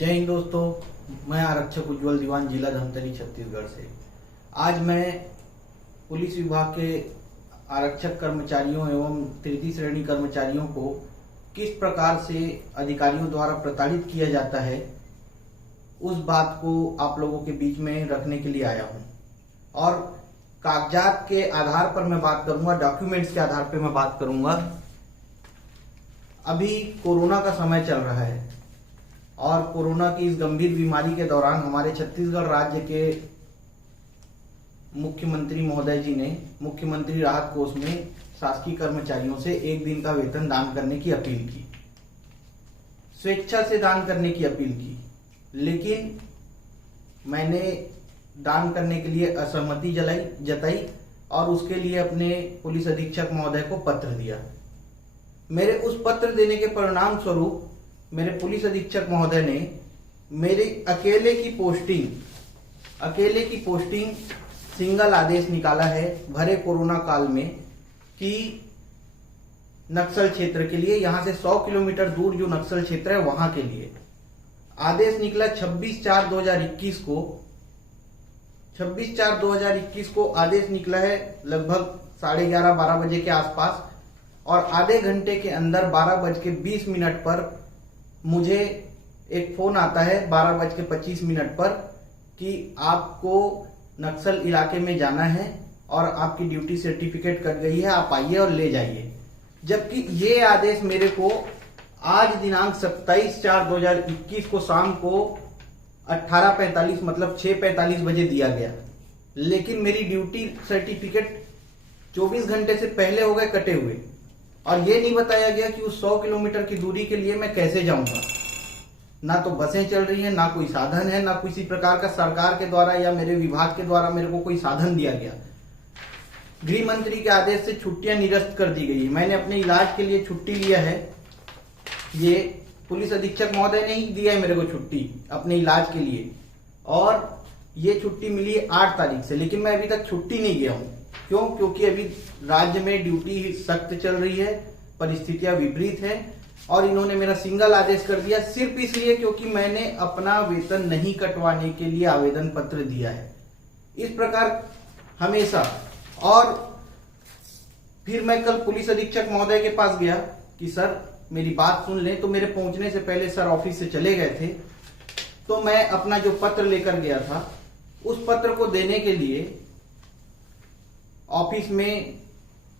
जय हिंद दोस्तों, मैं आरक्षक उज्जवल दीवान, जिला धमतरी, छत्तीसगढ़ से। आज मैं पुलिस विभाग के आरक्षक कर्मचारियों एवं तृतीय श्रेणी कर्मचारियों को किस प्रकार से अधिकारियों द्वारा प्रताड़ित किया जाता है उस बात को आप लोगों के बीच में रखने के लिए आया हूं। और कागजात के आधार पर मैं बात करूंगा, डॉक्यूमेंट्स के आधार पर मैं बात करूंगा। अभी कोरोना का समय चल रहा है और कोरोना की इस गंभीर बीमारी के दौरान हमारे छत्तीसगढ़ राज्य के मुख्यमंत्री महोदय जी ने मुख्यमंत्री राहत कोष में शासकीय कर्मचारियों से एक दिन का वेतन दान करने की अपील की, स्वेच्छा से दान करने की अपील की। लेकिन मैंने दान करने के लिए असहमति जताई और उसके लिए अपने पुलिस अधीक्षक महोदय को पत्र दिया। मेरे उस पत्र देने के परिणाम स्वरूप मेरे पुलिस अधीक्षक महोदय ने मेरे अकेले की पोस्टिंग सिंगल आदेश निकाला है भरे कोरोना काल में कि नक्सल क्षेत्र के लिए, यहां से 100 किलोमीटर दूर जो नक्सल क्षेत्र है वहां के लिए आदेश निकला 26/4/2021 को। 26/4/2021 को आदेश निकला है लगभग 11:30-12 बजे के आसपास, और आधे घंटे के अंदर 12:20 पर मुझे एक फोन आता है 12:25 पर कि आपको नक्सल इलाके में जाना है और आपकी ड्यूटी सर्टिफिकेट कट गई है, आप आइए और ले जाइए। जबकि ये आदेश मेरे को आज दिनांक 27/4/2021 को शाम को 18:45 मतलब 6:45 बजे दिया गया। लेकिन मेरी ड्यूटी सर्टिफिकेट 24 घंटे से पहले हो गए कटे हुए, और ये नहीं बताया गया कि उस 100 किलोमीटर की दूरी के लिए मैं कैसे जाऊंगा। ना तो बसें चल रही हैं, ना कोई साधन है, ना किसी प्रकार का सरकार के द्वारा या मेरे विभाग के द्वारा मेरे को कोई साधन दिया गया। गृह मंत्री के आदेश से छुट्टियां निरस्त कर दी गई। मैंने अपने इलाज के लिए छुट्टी लिया है, ये पुलिस अधीक्षक महोदय ने ही दिया है मेरे को छुट्टी अपने इलाज के लिए, और ये छुट्टी मिली 8 तारीख से। लेकिन मैं अभी तक छुट्टी नहीं गया हूं। क्यों? क्योंकि अभी राज्य में ड्यूटी सख्त चल रही है, परिस्थितियां विपरीत है, और इन्होंने मेरा सिंगल आदेश कर दिया सिर्फ इसलिए क्योंकि मैंने अपना वेतन नहीं कटवाने के लिए आवेदन पत्र दिया है। इस प्रकार हमेशा। और फिर मैं कल पुलिस अधीक्षक महोदय के पास गया कि सर मेरी बात सुन लें। तो मेरे पहुंचने से पहले सर ऑफिस से चले गए थे। तो मैं अपना जो पत्र लेकर गया था उस पत्र को देने के लिए ऑफिस में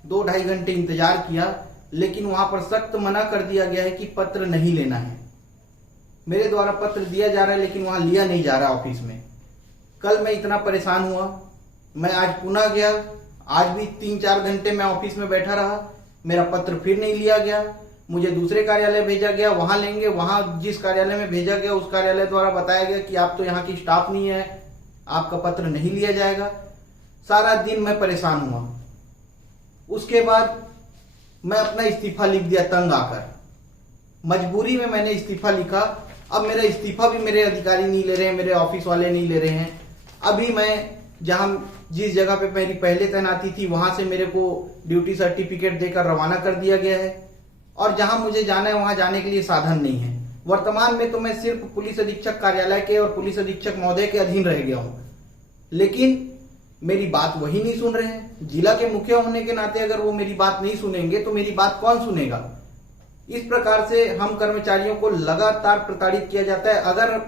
2-2.5 घंटे इंतजार किया, लेकिन वहां पर सख्त मना कर दिया गया है कि पत्र नहीं लेना है। मेरे द्वारा पत्र दिया जा रहा है लेकिन वहां लिया नहीं जा रहा ऑफिस में। कल मैं इतना परेशान हुआ, मैं आज पुनः गया। आज भी 3-4 घंटे मैं ऑफिस में बैठा रहा, मेरा पत्र फिर नहीं लिया गया। मुझे दूसरे कार्यालय भेजा गया, वहां लेंगे। वहां जिस कार्यालय में भेजा गया उस कार्यालय द्वारा बताया गया कि आप तो यहाँ की स्टाफ नहीं है, आपका पत्र नहीं लिया जाएगा। सारा दिन मैं परेशान हुआ। उसके बाद मैं अपना इस्तीफा लिख दिया तंग आकर। मजबूरी में मैंने इस्तीफा लिखा। अब मेरा इस्तीफा भी मेरे अधिकारी नहीं ले रहे हैं, मेरे ऑफिस वाले नहीं ले रहे हैं। अभी मैं जिस जगह पे मेरी पहले तैनाती थी वहां से मेरे को ड्यूटी सर्टिफिकेट देकर रवाना कर दिया गया है, और जहां मुझे जाना है वहां जाने के लिए साधन नहीं है। वर्तमान में तो मैं सिर्फ पुलिस अधीक्षक कार्यालय के और पुलिस अधीक्षक महोदय के अधीन रह गया हूं, लेकिन मेरी बात वही नहीं सुन रहे हैं। जिला के मुखिया होने के नाते अगर वो मेरी बात नहीं सुनेंगे तो मेरी बात कौन सुनेगा? इस प्रकार से हम कर्मचारियों को लगातार प्रताड़ित किया जाता है। अगर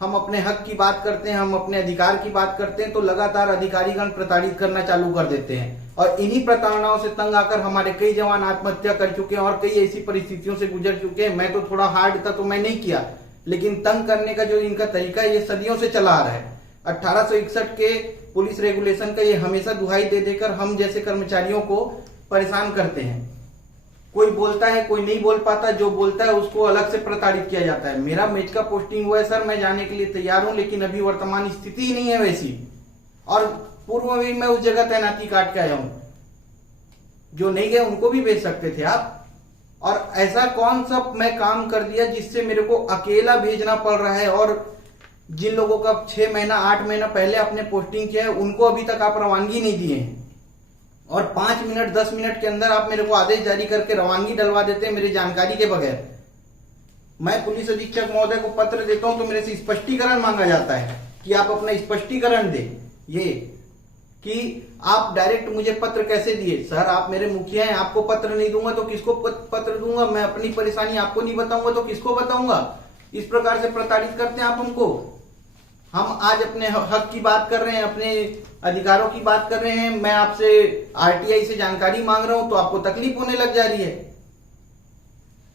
हम अपने हक की बात करते हैं, हम अपने अधिकार की बात करते हैं, तो लगातार अधिकारीगण प्रताड़ित करना चालू कर देते हैं। और इन्हीं प्रताड़नाओं से तंग आकर हमारे कई जवान आत्महत्या कर चुके हैं और कई ऐसी परिस्थितियों से गुजर चुके हैं। मैं तो थोड़ा हार्ड था तो मैं नहीं किया, लेकिन तंग करने का जो इनका तरीका है ये सदियों से चला आ रहा है। 1861 के पुलिस रेगुलेशन का ये हमेशा दुहाई दे देकर हम जैसे कर्मचारियों को परेशान करते हैं। कोई बोलता है, कोई नहीं बोल पाता, जो बोलता है उसको अलग से प्रताड़ित किया जाता है। मेरा मेच का पोस्टिंग हुआ है सर, मैं जाने के लिए तैयार हूं, लेकिन अभी वर्तमान स्थिति ही नहीं है वैसी। और पूर्व में मैं उस जगह तैनाती काट के आया हूं, जो नहीं गए उनको भी भेज सकते थे आप। और ऐसा कौन सा मैं काम कर दिया जिससे मेरे को अकेला भेजना पड़ रहा है? और जिन लोगों का 6 महीना 8 महीना पहले आपने पोस्टिंग किया है उनको अभी तक आप रवानगी नहीं दिए हैं, और 5 मिनट 10 मिनट के अंदर आप मेरे को आदेश जारी करके रवानगी डलवा देते हैं मेरी जानकारी के बगैर। मैं पुलिस अधीक्षक महोदय को पत्र देता हूं तो मेरे से स्पष्टीकरण मांगा जाता है कि आप अपना स्पष्टीकरण दें। ये कि आप डायरेक्ट मुझे पत्र कैसे दिए? सर आप मेरे मुखिया हैं, आपको पत्र नहीं दूंगा तो किसको पत्र दूंगा? मैं अपनी परेशानी आपको नहीं बताऊंगा तो किसको बताऊंगा? इस प्रकार से प्रताड़ित करते हैं आप हमको। हम आज अपने हक की बात कर रहे हैं, अपने अधिकारों की बात कर रहे हैं। मैं आपसे आरटीआई से जानकारी मांग रहा हूं तो आपको तकलीफ होने लग जा रही है।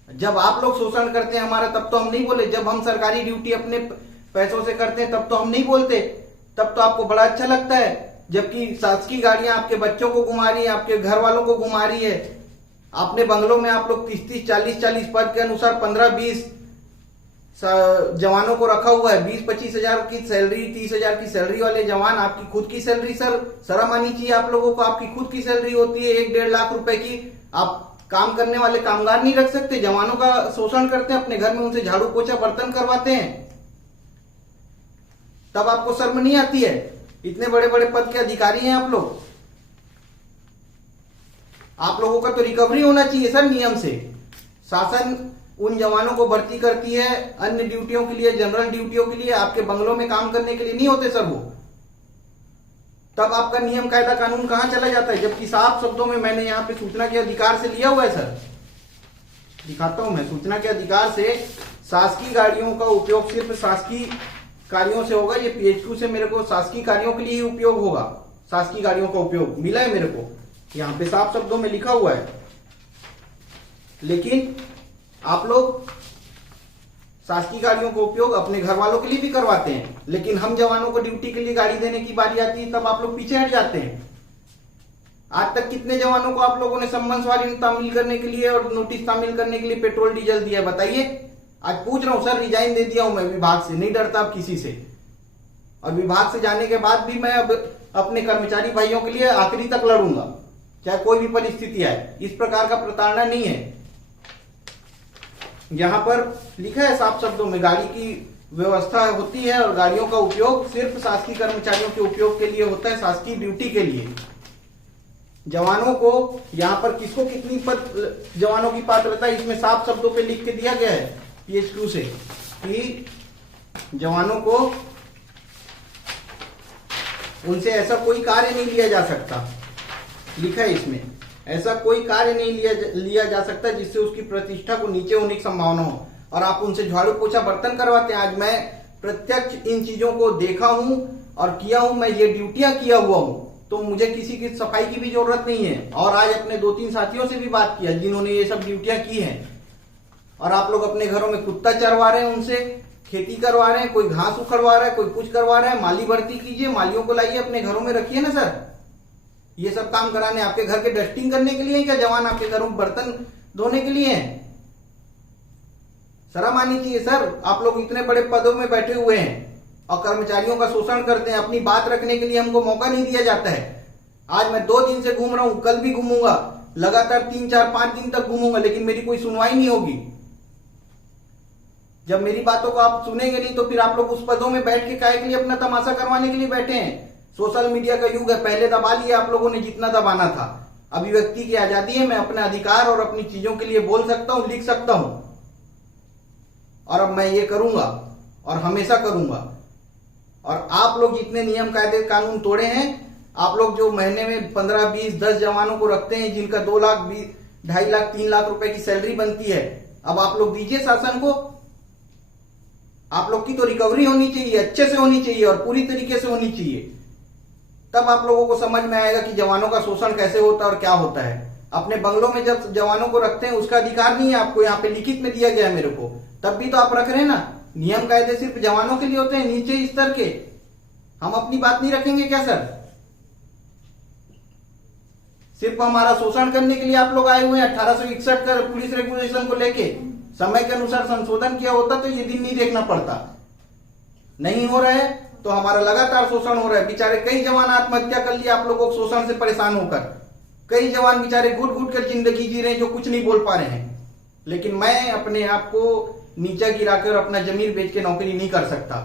जब आप लोग शोषण करते हैं हमारा तब तो हम नहीं बोले, जब हम सरकारी ड्यूटी अपने पैसों से करते हैं तब तो हम नहीं बोलते, तब तो आपको बड़ा अच्छा लगता है। जबकि शासकीय गाड़ियां आपके बच्चों को घुमा रही है, आपके घर वालों को घुमा रही है। अपने बंगलों में आप लोग 30-30, 40-40 पद के अनुसार 15-20 जवानों को रखा हुआ है। 20-25 हजार की सैलरी, 30 हजार की सैलरी वाले जवान, आपकी खुद की सैलरी। सर शर्म आनी चाहिए आप लोगों को, आपकी खुद की सैलरी होती है 1-1.5 लाख रुपए की। आप काम करने वाले कामगार नहीं रख सकते? जवानों का शोषण करते हैं, अपने घर में उनसे झाड़ू पोछा बर्तन करवाते हैं, तब आपको शर्म नहीं आती है? इतने बड़े बड़े पद के अधिकारी हैं आप लोग। आप लोगों का तो रिकवरी होना चाहिए सर नियम से। शासन उन जवानों को भर्ती करती है अन्य ड्यूटियों के लिए, जनरल ड्यूटियों के लिए, आपके बंगलों में काम करने के लिए नहीं होते सर वो। तब आपका नियम कायदा कानून कहां चला जाता है? जबकि साफ शब्दों में मैंने यहाँ पे सूचना के अधिकार से लिया हुआ है सर, दिखाता हूं मैं। सूचना के अधिकार से शासकीय गाड़ियों का उपयोग सिर्फ शासकीय कार्यों से होगा। ये PHQ से मेरे को शासकीय कार्यों के लिए ही उपयोग होगा। शासकीय गाड़ियों का उपयोग मिला है मेरे को, यहाँ पे साफ शब्दों में लिखा हुआ है। लेकिन आप लोग शासकीय गाड़ियों का उपयोग अपने घर वालों के लिए भी करवाते हैं, लेकिन हम जवानों को ड्यूटी के लिए गाड़ी देने की बारी आती है तब आप लोग पीछे हट जाते हैं। आज तक कितने जवानों को आप लोगों ने सम्मन वारंट तामील करने के लिए और नोटिस तामील करने के लिए पेट्रोल डीजल दिया है बताइए? आज पूछ रहा हूं सर, रिजाइन दे दिया हूं मैं विभाग से, नहीं डरता अब किसी से। और विभाग से जाने के बाद भी मैं अब अपने कर्मचारी भाइयों के लिए आखिरी तक लड़ूंगा, चाहे कोई भी परिस्थिति आए। इस प्रकार का प्रताड़ना नहीं है। यहां पर लिखा है साफ शब्दों में, गाड़ी की व्यवस्था होती है और गाड़ियों का उपयोग सिर्फ शासकीय कर्मचारियों के उपयोग के लिए होता है, शासकीय ड्यूटी के लिए। जवानों को यहाँ पर किसको कितनी जवानों की पात्रता इसमें साफ शब्दों पे लिख के दिया गया है PHQ से कि जवानों को उनसे ऐसा कोई कार्य नहीं लिया जा सकता। लिखा है इसमें, ऐसा कोई कार्य नहीं लिया जा सकता जिससे उसकी प्रतिष्ठा को नीचे होने की संभावना हो। और आप उनसे झाड़ू पोछा बर्तन करवाते हैं। आज मैं प्रत्यक्ष इन चीजों को देखा हूं और किया हूं, मैं ये ड्यूटियां किया हुआ हूं, तो मुझे किसी की सफाई की भी जरूरत नहीं है। और आज अपने 2-3 साथियों से भी बात किया जिन्होंने ये सब ड्यूटियां की हैं। और आप लोग अपने घरों में कुत्ता चरवा रहे हैं, उनसे खेती करवा रहे हैं, कोई घास उखड़वा रहा है, कोई कुछ करवा रहा है। माली भर्ती कीजिए, मालियों को लाइए अपने घरों में रखिए ना सर। ये सब काम कराने आपके घर के डस्टिंग करने के लिए क्या जवान आपके घरों में बर्तन धोने के लिए हैं? शर्म आनी चाहिए सर। आप लोग इतने बड़े पदों में बैठे हुए हैं और कर्मचारियों का शोषण करते हैं। अपनी बात रखने के लिए हमको मौका नहीं दिया जाता है। आज मैं 2 दिन से घूम रहा हूं, कल भी घूमूंगा, लगातार 3, 4, 5 दिन तक घूमूंगा, लेकिन मेरी कोई सुनवाई नहीं होगी। जब मेरी बातों को आप सुनेंगे नहीं तो फिर आप लोग उस पदों में बैठ के काहे के लिए अपना तमाशा करवाने के लिए बैठे हैं? सोशल मीडिया का युग है, पहले दबा लिया आप लोगों ने जितना दबाना था। अभिव्यक्ति की आजादी है, मैं अपने अधिकार और अपनी चीजों के लिए बोल सकता हूं, लिख सकता हूं, और अब मैं ये करूंगा और हमेशा करूंगा। और आप लोग जितने नियम कायदे कानून तोड़े हैं, आप लोग जो महीने में 15, 20, 10 जवानों को रखते हैं जिनका 2 लाख, 2.5 लाख, 3 लाख रुपए की सैलरी बनती है, अब आप लोग दीजिए शासन को। आप लोग की तो रिकवरी होनी चाहिए, अच्छे से होनी चाहिए और पूरी तरीके से होनी चाहिए। तब आप लोगों को समझ में आएगा कि जवानों का शोषण कैसे होता है और क्या होता है। अपने बंगलों में जब जवानों को रखते हैं उसका अधिकार नहीं है आपको, यहाँ पे लिखित में दिया गया है मेरे को, तब भी तो आप रख रहे हैं ना। नियम कायदे सिर्फ जवानों के लिए होते हैं, नीचे स्तर के। हम अपनी बात नहीं रखेंगे क्या सर? सिर्फ हमारा शोषण करने के लिए आप लोग आए हुए हैं। 1861 का पुलिस रेगुलेशन को लेके समय के अनुसार संशोधन किया होता तो ये दिन नहीं देखना पड़ता। नहीं हो रहा है तो हमारा लगातार शोषण हो रहा है। बेचारे कई जवान आत्महत्या कर लिए आप लोगों को शोषण से परेशान होकर। कई जवान बेचारे घुट घुट कर जिंदगी जी रहे हैं जो कुछ नहीं बोल पा रहे हैं। लेकिन मैं अपने आप को नीचा गिराकर अपना जमीन बेच के नौकरी नहीं कर सकता।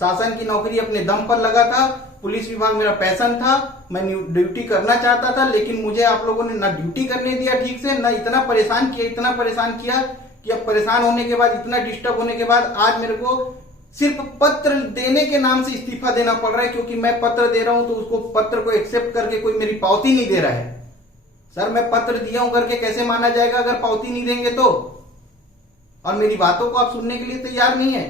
शासन की नौकरी अपने दम पर लगा था, पुलिस विभाग मेरा पैशन था, मैं ड्यूटी करना चाहता था, लेकिन मुझे आप लोगों ने ना ड्यूटी करने दिया ठीक से, ना इतना परेशान किया कि अब परेशान होने के बाद, इतना डिस्टर्ब होने के बाद आज मेरे को सिर्फ पत्र देने के नाम से इस्तीफा देना पड़ रहा है, क्योंकि मैं पत्र दे रहा हूं तो उसको पत्र को एक्सेप्ट करके कोई मेरी पावती नहीं दे रहा है। सर मैं पत्र दिया हूं करके कैसे माना जाएगा अगर पावती नहीं देंगे तो? और मेरी बातों को आप सुनने के लिए तैयार नहीं है।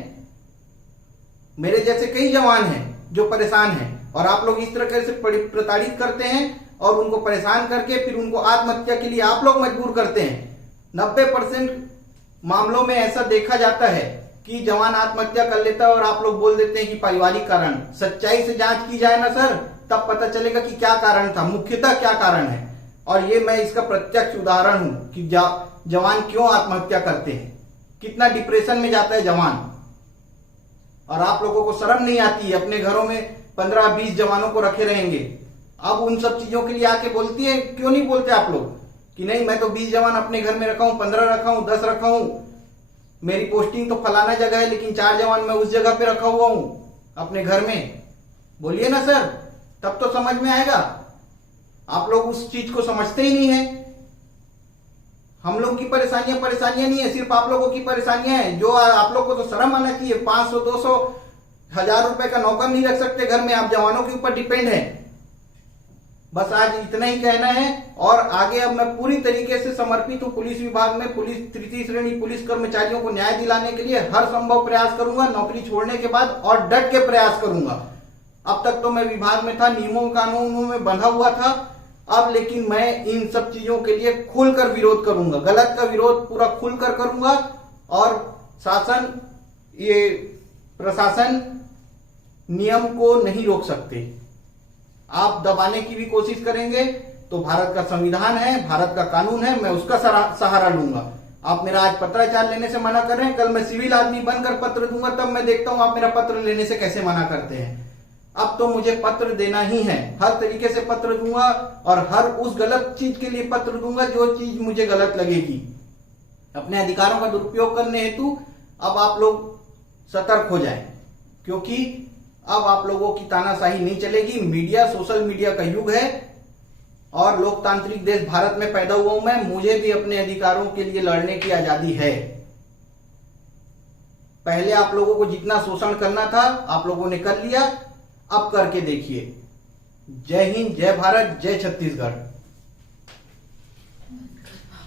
मेरे जैसे कई जवान हैं जो परेशान हैं, और आप लोग इस तरह से प्रताड़ित करते हैं और उनको परेशान करके फिर उनको आत्महत्या के लिए आप लोग मजबूर करते हैं। 90% मामलों में ऐसा देखा जाता है कि जवान आत्महत्या कर लेता है और आप लोग बोल देते हैं कि पारिवारिक कारण। सच्चाई से जांच की जाए ना सर, तब पता चलेगा कि क्या कारण था, मुख्यतः क्या कारण है। और ये मैं इसका प्रत्यक्ष उदाहरण हूं कि जवान क्यों आत्महत्या करते हैं, कितना डिप्रेशन में जाता है जवान। और आप लोगों को शर्म नहीं आती है, अपने घरों में 15-20 जवानों को रखे रहेंगे। अब उन सब चीजों के लिए आके बोलती है, क्यों नहीं बोलते आप लोग कि नहीं मैं तो 20 जवान अपने घर में रखा हूं, 15 रखा हूं, 10 रखा हूं, मेरी पोस्टिंग तो फलाना जगह है लेकिन 4 जवान मैं उस जगह पे रखा हुआ हूं अपने घर में। बोलिए ना सर, तब तो समझ में आएगा। आप लोग उस चीज को समझते ही नहीं है। हम लोग की परेशानियां नहीं है, सिर्फ आप लोगों की परेशानियां हैं। जो आप लोग को तो शर्म आना चाहिए। 500, 200, 1000 रुपए का नौकर नहीं रख सकते घर में, आप जवानों के ऊपर डिपेंड है। बस आज इतना ही कहना है। और आगे अब मैं पूरी तरीके से समर्पित हूं पुलिस विभाग में, पुलिस तृतीय श्रेणी पुलिस कर्मचारियों को न्याय दिलाने के लिए हर संभव प्रयास करूंगा। नौकरी छोड़ने के बाद और डट के प्रयास करूंगा। अब तक तो मैं विभाग में था, नियमों कानूनों में बंधा हुआ था, अब लेकिन मैं इन सब चीजों के लिए खुलकर विरोध करूंगा। गलत का विरोध पूरा खुलकर करूंगा। और शासन, ये प्रशासन नियम को नहीं रोक सकते। आप दबाने की भी कोशिश करेंगे तो भारत का संविधान है, भारत का कानून है, मैं उसका सहारा लूंगा। आप मेरा आज पत्राचार लेने से मना कर रहे हैं, कल मैं सिविल आदमी बनकर पत्र दूंगा, तब मैं देखता हूं आप मेरा पत्र लेने से कैसे मना करते हैं। अब तो मुझे पत्र देना ही है, हर तरीके से पत्र दूंगा और हर उस गलत चीज के लिए पत्र दूंगा जो चीज मुझे गलत लगेगी। अपने अधिकारों का दुरुपयोग करने हेतु अब आप लोग सतर्क हो जाएं, क्योंकि अब आप लोगों की तानाशाही नहीं चलेगी। मीडिया, सोशल मीडिया का युग है और लोकतांत्रिक देश भारत में पैदा हुआ हूं मैं, मुझे भी अपने अधिकारों के लिए लड़ने की आजादी है। पहले आप लोगों को जितना शोषण करना था आप लोगों ने कर लिया, अब करके देखिए। जय हिंद, जय भारत, जय छत्तीसगढ़।